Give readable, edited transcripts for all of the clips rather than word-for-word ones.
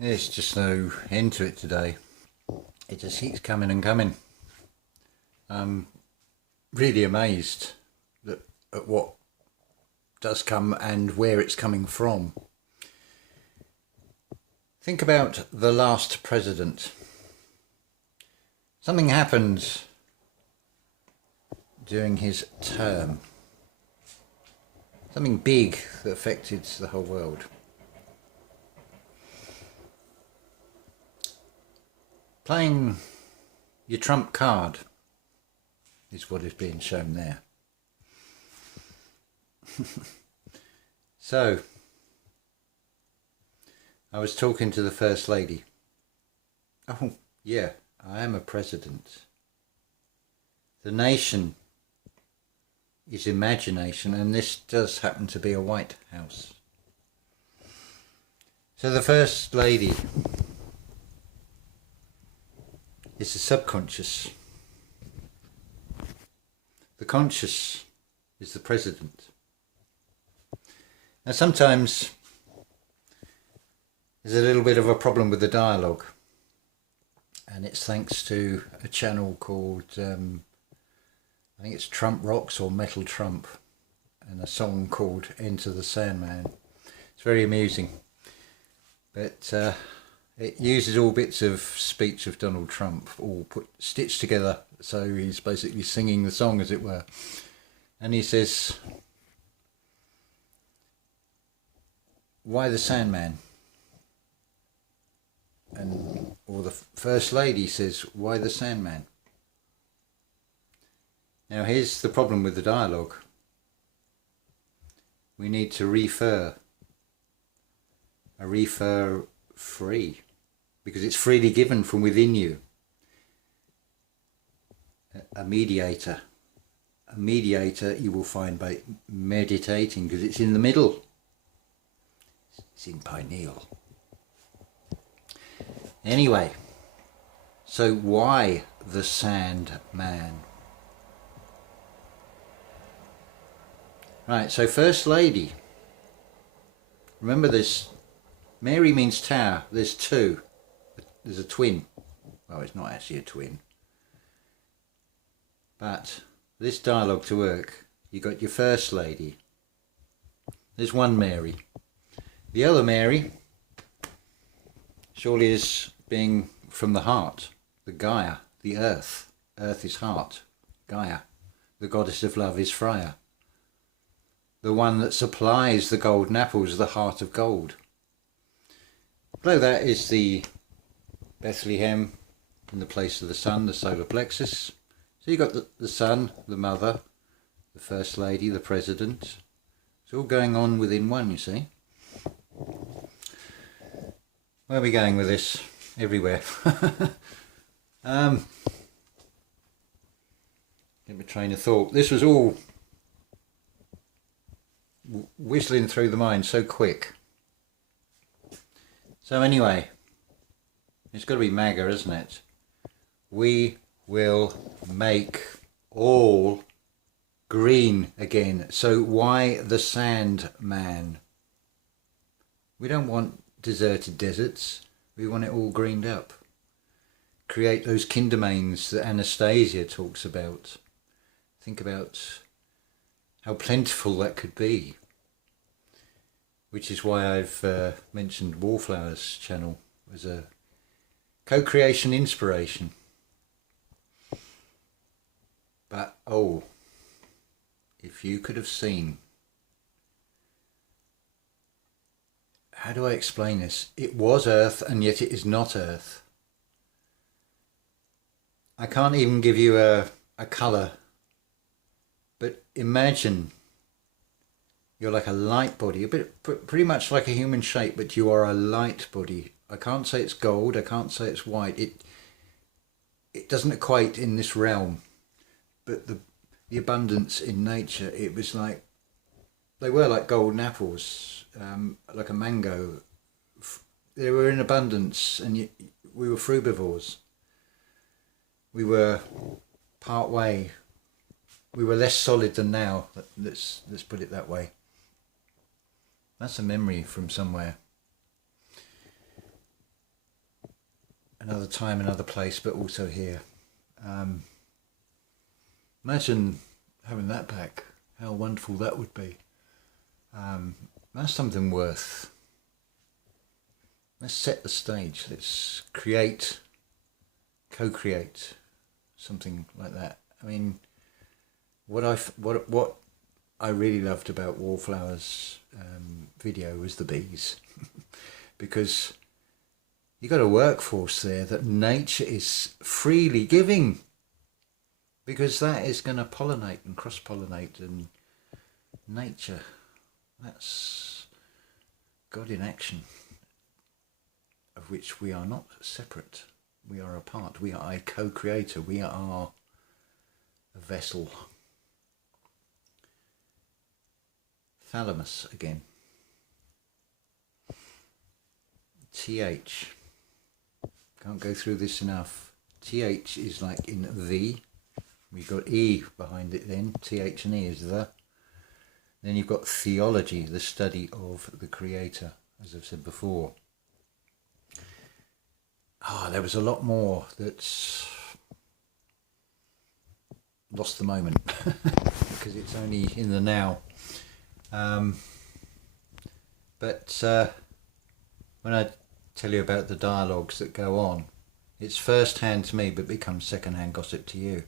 There's just no end to it today. It just keeps coming and coming. I'm really amazed at what does come and where it's coming from. Think about the last president. Something happened during his term. Something big that affected the whole world. Playing your trump card is what is being shown there. So, I was talking to the First Lady. Oh, yeah, I am a president. The nation is imagination, and this does happen to be a White House. So the First Lady is the subconscious. The conscious is the president. Now sometimes there's a little bit of a problem with the dialogue, and it's thanks to a channel called I think it's Trump Rocks or Metal Trump, and a song called Enter the Sandman. It's very amusing, but it uses all bits of speech of Donald Trump, all stitched together, so he's basically singing the song, as it were. And he says, "Why the Sandman?" Or the First Lady says, "Why the Sandman?" Now here's the problem with the dialogue. We need to refer free, because it's freely given from within you. A mediator you will find by meditating, because it's in the middle. It's in pineal. Anyway, so why the Sandman? Right, so First Lady. Remember this, Mary means tower, there's two. There's a twin. Well, it's not actually a twin. But this dialogue to work, you got your First Lady. There's one Mary. The other Mary surely is being from the heart, the Gaia, the earth. Earth is heart, Gaia. The goddess of love is Freya. The one that supplies the golden apples, the heart of gold. Below that is the Bethlehem in the place of the sun, the solar plexus. So you've got the sun, the mother, the First Lady, the president. It's all going on within one, you see. Where are we going with this? Everywhere. Get my train of thought. This was all whistling through the mind so quick. So anyway, it's got to be MAGA, isn't it? We will make all green again. So why the Sandman? We don't want deserted deserts. We want it all greened up. Create those kindermains that Anastasia talks about. Think about how plentiful that could be. Which is why I've mentioned Wallflowers channel as a co-creation inspiration. But oh, if you could have seen, how do I explain this? It was Earth and yet it is not Earth. I can't even give you a colour, but imagine you're like a light body, a bit pretty much like a human shape, but you are a light body. I can't say it's gold, I can't say it's white. It doesn't equate in this realm, but the abundance in nature, it was like, they were like golden apples, like a mango. They were in abundance, and we were frugivores. We were part way. We were less solid than now. Let's put it that way. That's a memory from somewhere. another time, another place, but also here. Imagine having that back. How wonderful that would be. That's something worth. Let's set the stage. Let's create, co-create something like that. I mean, what I really loved about Wallflower's video was the bees, because you got a workforce there that nature is freely giving, because that is going to pollinate and cross-pollinate, and nature, that's God in action, of which we are not separate. We are a part. We are a co-creator. We are a vessel. Thalamus again. TH. Can't go through this enough. TH is like in the. We've got E behind it then. TH and E is the. Then you've got theology, the study of the Creator, as I've said before. There was a lot more that's lost the moment because it's only in the now. But when I tell you about the dialogues that go on, it's first hand to me but becomes second hand gossip to you.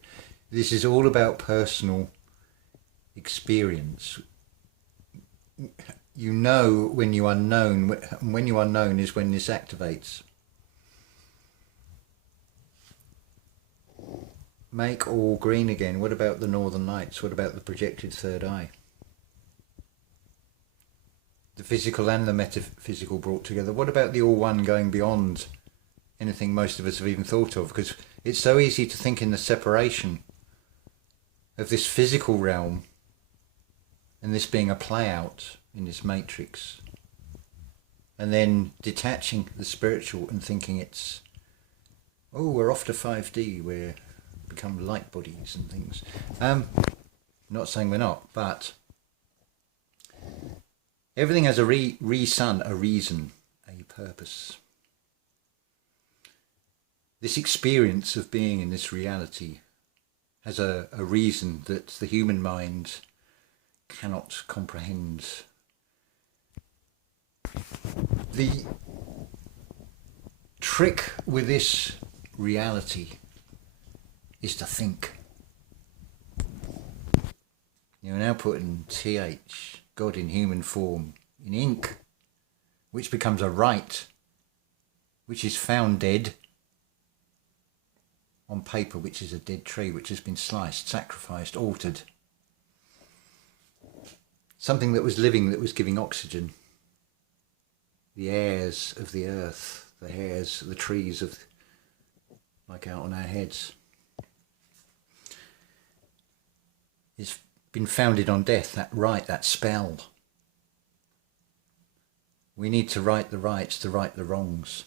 This is all about personal experience. You know when you are known. When you are known is when this activates. Make all green again. What about the Northern Lights? What about the projected third eye? The physical and the metaphysical brought together. What about the all one going beyond anything most of us have even thought of? Because it's so easy to think in the separation of this physical realm and this being a play out in this matrix, and then detaching the spiritual and thinking it's, oh, we're off to 5D, we're become light bodies and things. Not saying we're not, but everything has a reason, a purpose. This experience of being in this reality has a reason that the human mind cannot comprehend. The trick with this reality is to think. You're now putting TH, God in human form, in ink, which becomes a right, which is found dead, on paper, which is a dead tree, which has been sliced, sacrificed, altered. Something that was living, that was giving oxygen. The airs of the earth, the hairs, the trees of, like out on our heads. It's been founded on death, that right, that spell. We need to right the rights to right the wrongs.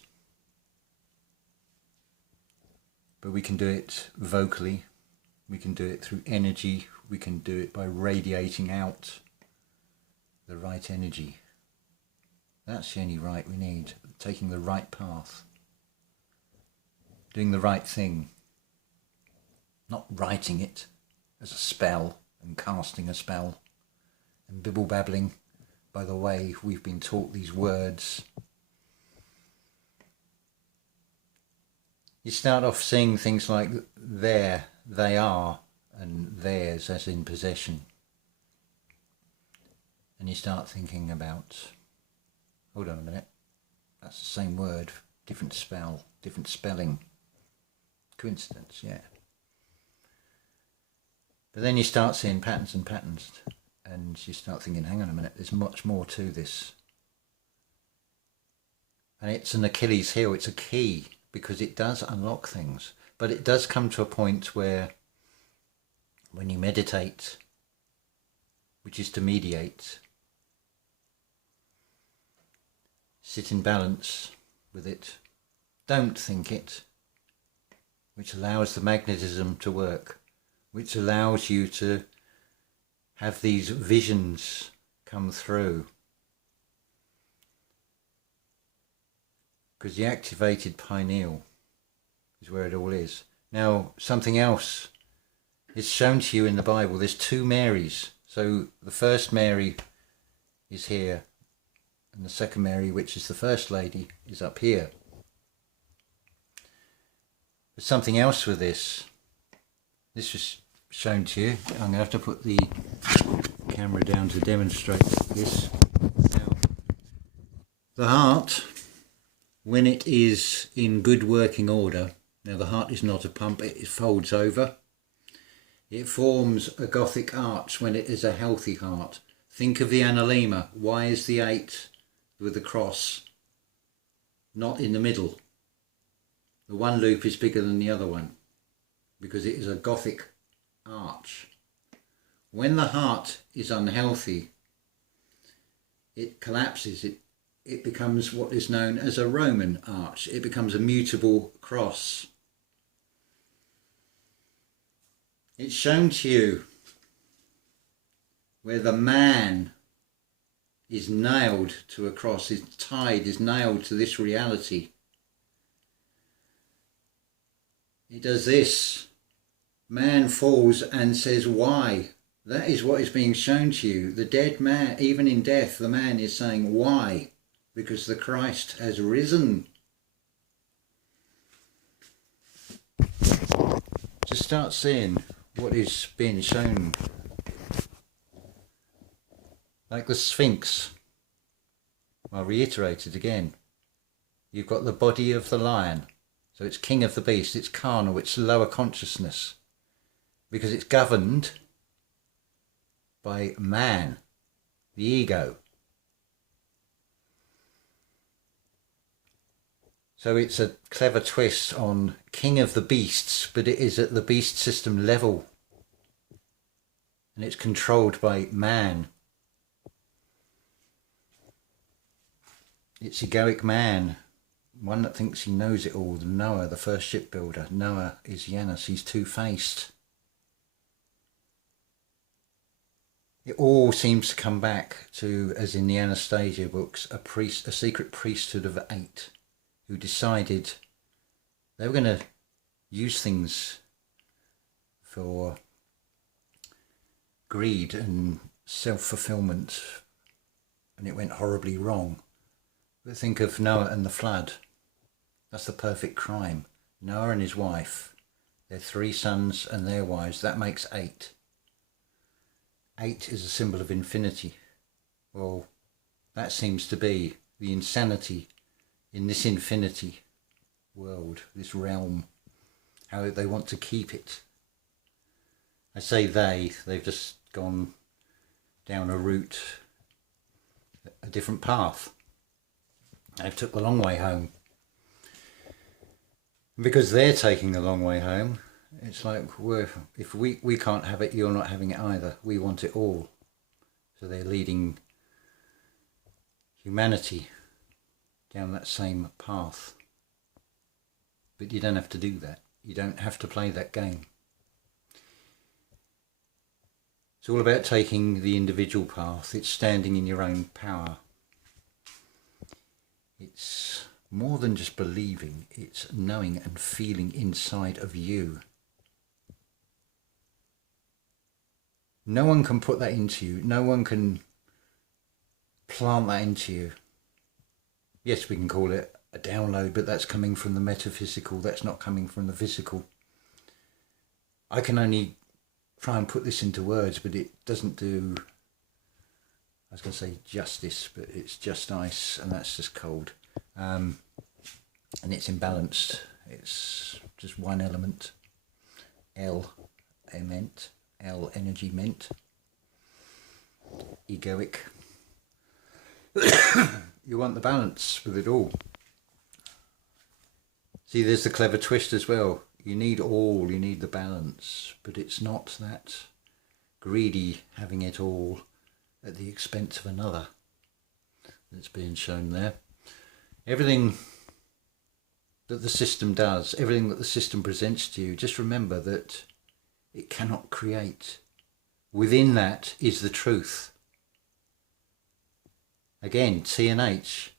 But we can do it vocally, we can do it through energy, we can do it by radiating out the right energy. That's the only right we need, taking the right path, doing the right thing, not writing it as a spell and casting a spell and bibble babbling by the way we've been taught these words. You start off seeing things like there, they are, and theirs as in possession. And you start thinking about, hold on a minute, that's the same word, different spell, different spelling. Coincidence, yeah. But then you start seeing patterns and patterns, and you start thinking, hang on a minute, there's much more to this. And it's an Achilles heel, it's a key, because it does unlock things. But it does come to a point where, when you meditate, which is to mediate, sit in balance with it, don't think it, which allows the magnetism to work, which allows you to have these visions come through. Because the activated pineal is where it all is. Now, something else is shown to you in the Bible. There's two Marys. So the first Mary is here, and the second Mary, which is the First Lady, is up here. There's something else with this. This was shown to you. I'm going to have to put the camera down to demonstrate this. Now, the heart, when it is in good working order, now the heart is not a pump, it folds over. It forms a Gothic arch when it is a healthy heart. Think of the analemma. Why is the 8 with the cross not in the middle? The one loop is bigger than the other one because it is a Gothic arch. When the heart is unhealthy, it collapses. It becomes what is known as a Roman arch. It becomes a mutable cross. It's shown to you where the man is nailed to a cross, is tied, is nailed to this reality. It does this. Man falls and says, why? That is what is being shown to you. The dead man, even in death, the man is saying, why? Because the Christ has risen. Just start seeing what is being shown. Like the Sphinx. I'll reiterate it again. You've got the body of the lion. So it's king of the beast, it's carnal, it's lower consciousness. Because it's governed by man, the ego. So it's a clever twist on king of the beasts, but it is at the beast system level. And it's controlled by man. It's egoic man. One that thinks he knows it all. Noah, the first shipbuilder. Noah is Janus. He's two-faced. It all seems to come back to, as in the Anastasia books, a secret priesthood of 8 who decided they were going to use things for greed and self-fulfillment, and it went horribly wrong. But think of Noah and the flood. That's the perfect crime. Noah and his wife, their 3 sons and their wives, that makes 8. 8 is a symbol of infinity. Well, that seems to be the insanity in this infinity world, this realm, how they want to keep it. I say they've just gone down a route, a different path. They've took the long way home. Because they're taking the long way home, it's like, if we can't have it, you're not having it either. We want it all. So they're leading humanity down that same path. But you don't have to do that. You don't have to play that game. It's all about taking the individual path. It's standing in your own power. It's more than just believing, it's knowing and feeling inside of you. No one can put that into you. No one can plant that into you. Yes, we can call it a download, but that's coming from the metaphysical. That's not coming from the physical. I can only try and put this into words, but it doesn't do, I was going to say justice, but it's just ice, and that's just cold. And it's imbalanced. It's just one element. L energy meant. Egoic. You want the balance with it all. See, there's the clever twist as well. You need all, you need the balance, but it's not that greedy having it all at the expense of another that's being shown there. Everything that the system does, everything that the system presents to you, just remember that it cannot create. Within that is the truth. Again, T and H.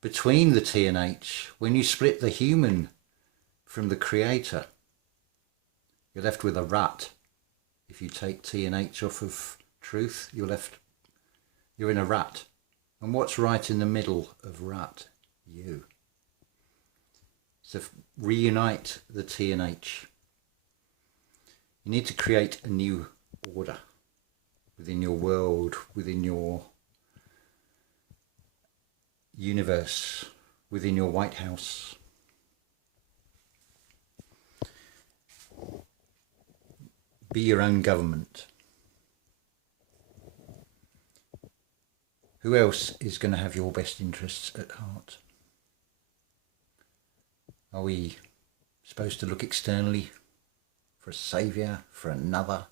Between the T and H, when you split the human from the Creator, you're left with a rut. If you take T and H off of truth, you're in a rut. And what's right in the middle of rut? You. So reunite the T and H. You need to create a new order within your world, within your universe, within your White House. Be your own government. Who else is going to have your best interests at heart? Are we supposed to look externally for a saviour, for another,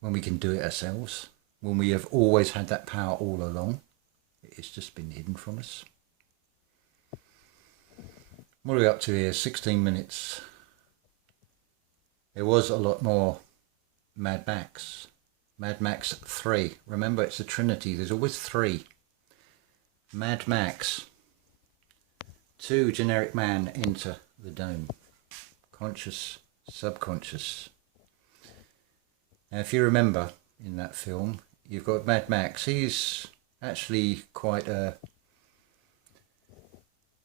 when we can do it ourselves? When we have always had that power all along? It's just been hidden from us. What are we up to here? 16 minutes. There was a lot more Mad Max. Mad Max 3. Remember, it's a trinity. There's always 3. Mad Max. 2 generic man enter the dome. Conscious, subconscious. Now, if you remember in that film, you've got Mad Max. He's actually quite a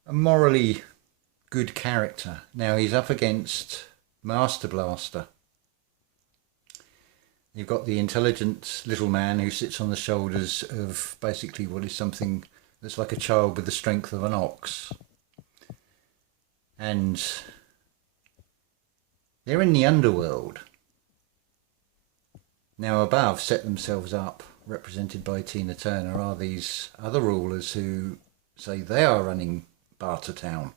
morally good character. Now, he's up against Master Blaster. You've got the intelligent little man who sits on the shoulders of basically what is something that's like a child with the strength of an ox. And they're in the underworld. Now above, set themselves up, represented by Tina Turner, are these other rulers who say they are running Bartertown.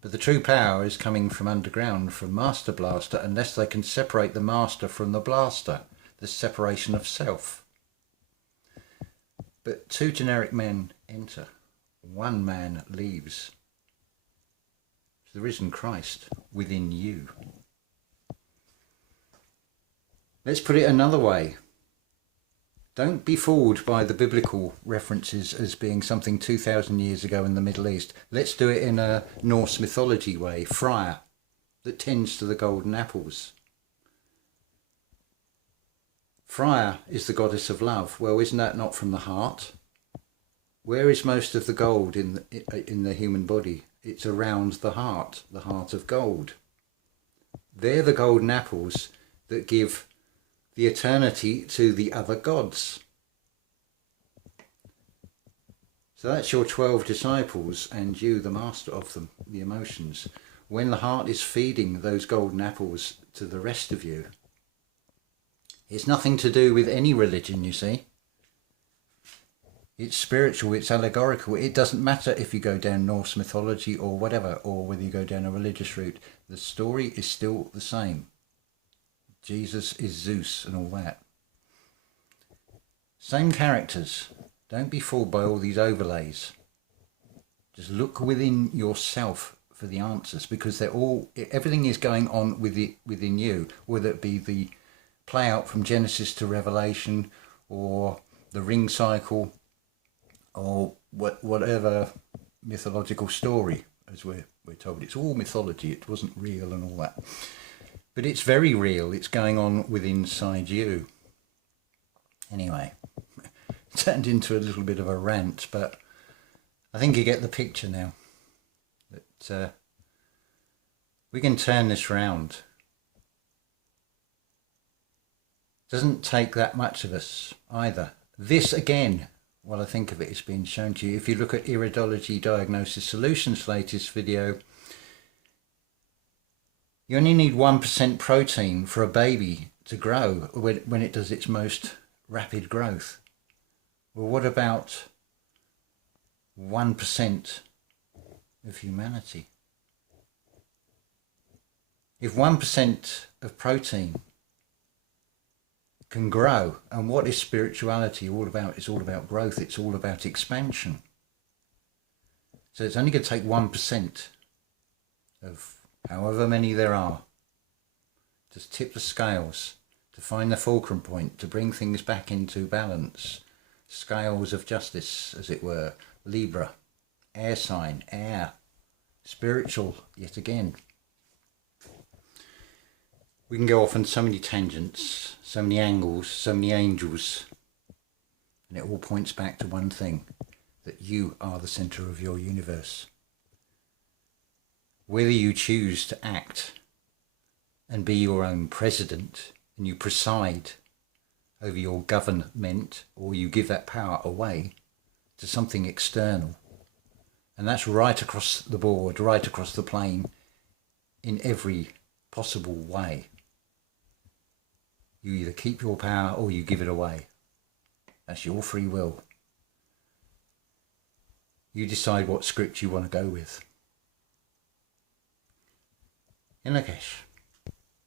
But the true power is coming from underground, from Master Blaster, unless they can separate the Master from the Blaster, the separation of self. But 2 generic men enter, 1 man leaves. It's the risen Christ within you. Let's put it another way. Don't be fooled by the biblical references as being something 2,000 years ago in the Middle East. Let's do it in a Norse mythology way. Freya, that tends to the golden apples. Freya is the goddess of love. Well, isn't that not from the heart? Where is most of the gold in the human body? It's around the heart of gold. They're the golden apples that give the eternity to the other gods. So that's your 12 disciples and you, the master of them, the emotions. When the heart is feeding those golden apples to the rest of you, it's nothing to do with any religion, you see. It's spiritual, it's allegorical. It doesn't matter if you go down Norse mythology or whatever, or whether you go down a religious route. The story is still the same. Jesus is Zeus and all that. Same characters. Don't be fooled by all these overlays. Just look within yourself for the answers, because everything is going on within you, whether it be the play out from Genesis to Revelation, or the ring cycle, or whatever mythological story, as we're told. It's all mythology. It wasn't real and all that. But it's very real. It's going on inside you. Anyway, it turned into a little bit of a rant, but I think you get the picture now. That we can turn this round. Doesn't take that much of us either. This again, while I think of it, is being shown to you. If you look at Iridology Diagnosis Solutions' latest video, you only need 1% protein for a baby to grow when it does its most rapid growth. Well, what about 1% of humanity? If 1% of protein can grow, and what is spirituality all about? It's all about growth. It's all about expansion. So it's only going to take 1% of however many there are, just tip the scales, to find the fulcrum point, to bring things back into balance. Scales of justice, as it were. Libra, air sign, air, spiritual yet again. We can go off on so many tangents, so many angles, so many angels, and it all points back to one thing, that you are the centre of your universe. Whether you choose to act and be your own president, and you preside over your government, or you give that power away to something external, and that's right across the board, right across the plane, in every possible way. You either keep your power or you give it away. That's your free will. You decide what script you want to go with. In Lakesh.